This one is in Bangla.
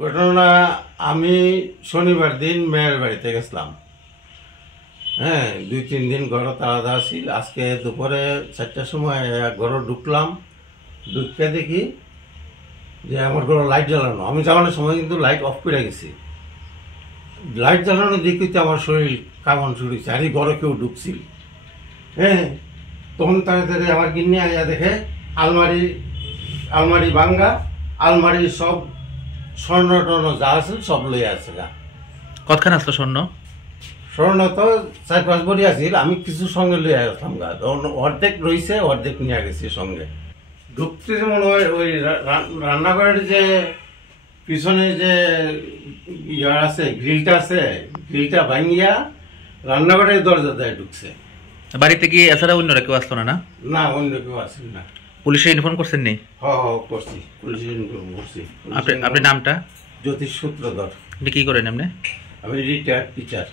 ঘটনা, আমি শনিবার দিন মেয়ের বাড়িতে গেছিলাম। হ্যাঁ, 2-3 দিন ঘরে আলাদা আছি। আজকে দুপুরে 4টার সময় ঘরে ঢুকলাম। ঢুকে দেখি যে আমার ঘরে লাইট জ্বালানো। আমি জ্বালানোর সময় কিন্তু লাইট অফ করে গেছি। লাইট জ্বালানো দেখিতে আমার শরীর কামন শুরু হয়েছে, আর এই ঘরে কেউ ঢুকছিল। হ্যাঁ, তখন তাড়াতাড়ি আমার কিনে আইয়া দেখে আলমারি ভাঙ্গা, আলমারি সব স্বর্ণ টর্ণ যা আছে সব লইয়া আছে গা। কতখান আসলো স্বর্ণ? স্বর্ণ তো 4-5 ভরি আছিল, আমি কিছু সঙ্গে লইয়া গেছিলাম গা। অর্ধেক রয়েছে, অর্ধেক নিয়ে গেছি সঙ্গে। ঢুকতে মনে হয় ওই রান্নাঘরের যে পিছনে যে ইয়ার আছে, গ্রিলটা আছে, গ্রিলটা ভাঙিয়া রান্নাঘরের দরজা দেয় ঢুকছে। বাড়িতে কি এছাড়া অন্যরা কেউ আসলো না? না, অন্য কেউ আসেন না। পুলিশে ইনফর্ম করছেন নি? করছি, পুলিশে ইনফর্ম করছি। আপনার নামটা? জ্যোতিষ সূত্রধর। আপনি কি করেন এমনি? আমি রিটায়ার্ড টিচার।